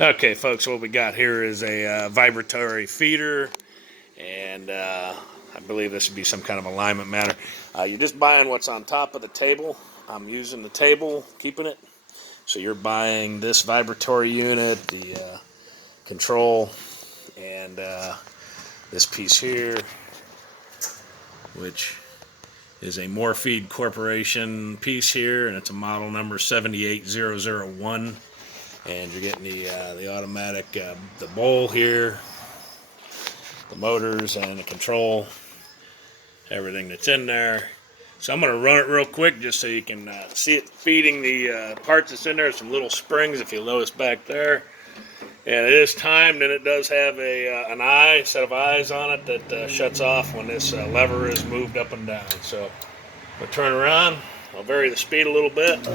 Okay, folks, what we got here is a vibratory feeder, and I believe this would be some kind of alignment matter. You're just buying what's on top of the table. I'm using the table, keeping it. So you're buying this vibratory unit, the control, and this piece here, which is a Moorfeef Corporation piece here, and it's a model number 78001. And you're getting the automatic the bowl here, the motors and the control, everything that's in there. So I'm going to run it real quick just so you can see it feeding the parts that's in there. Some little springs, if you notice back there. And it is timed, and it does have a set of eyes on it that shuts off when this lever is moved up and down. So we'll turn around. I'll vary the speed a little bit. So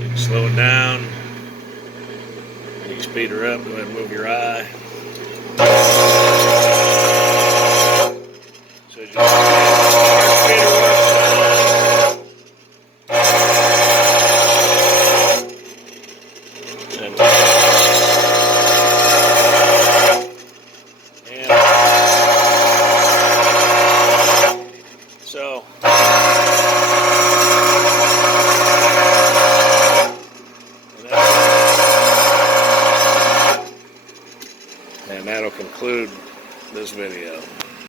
you can slow it down. You can speed her up. Go ahead and move your eye. So as you speed her up. So and that'll conclude this video.